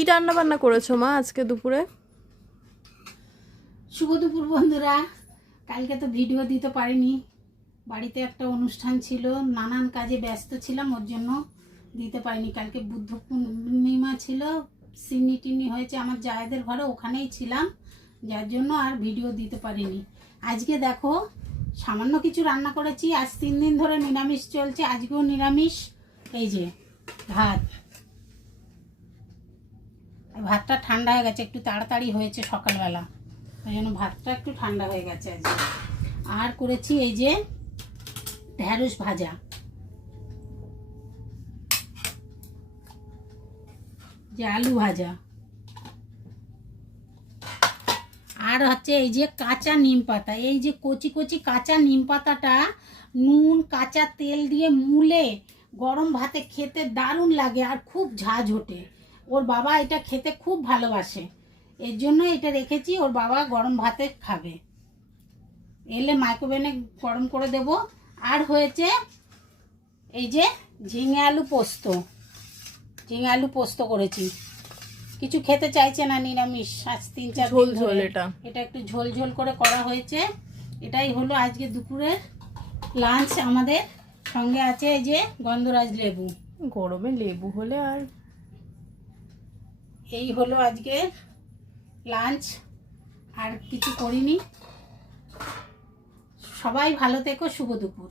কি রান্না বান্না করেছো মা আজকে দুপুরে? শুভ দুপুর বন্ধুরা। কালকে তো ভিডিও দিতে পারিনি, বাড়িতে একটা অনুষ্ঠান ছিল, নানান কাজে ব্যস্ত ছিলাম, ওর জন্য দিতে পারিনি। কালকে বুদ্ধ পূর্ণিমা ছিল, সিন্নি টিন্নি হয়েছে আমার জায়েদের ঘরে, ওখানেই ছিলাম, যার জন্য আর ভিডিও দিতে পারিনি। আজকে দেখো সামান্য কিছু রান্না করেছি। আজ 3 দিন ধরে নিরামিষ চলছে, আজকেও নিরামিষ। এই যে ভাত, ভাতটা ঠান্ডা হয়ে গেছে, একটু তাড়াতাড়ি হয়েছে সকালবেলা, ওই জন্য ভাতটা একটু ঠান্ডা হয়ে গেছে আজকে। আর করেছি এই যে ঢেঁড়স ভাজা, যে আলু ভাজা, আর হচ্ছে এই যে কাঁচা নিম পাতা। এই যে কচি কচি কাঁচা নিম পাতাটা নুন কাঁচা তেল দিয়ে মুলে গরম ভাতে খেতে দারুণ লাগে আর খুব ঝাঁঝ ওঠে। ওর বাবা এটা খেতে খুব ভালোবাসে, এর জন্য এটা রেখেছি, ওর বাবা গরম ভাতে খাবে, এলে মাইক্রোওভেনে গরম করে দেব। আর হয়েছে এই যে ঝিঙে আলু পোস্ত, ঝিঙে আলু পোস্ত করেছি। কিছু খেতে চাইছে না নিরামিষ, আজ 3-4 ঝোল দিন ঝোল ধরে। এটা একটু ঝোল ঝোল করে করা হয়েছে। এটাই হলো আজকে দুপুরের লাঞ্চ আমাদের। সঙ্গে আছে এই যে গন্ধরাজ লেবু। গরমে লেবু হলে আর এই হলো আজকে লাঞ্চ, আর কিছু করিনি। সবাই ভালো থেকো, শুভ দুপুর।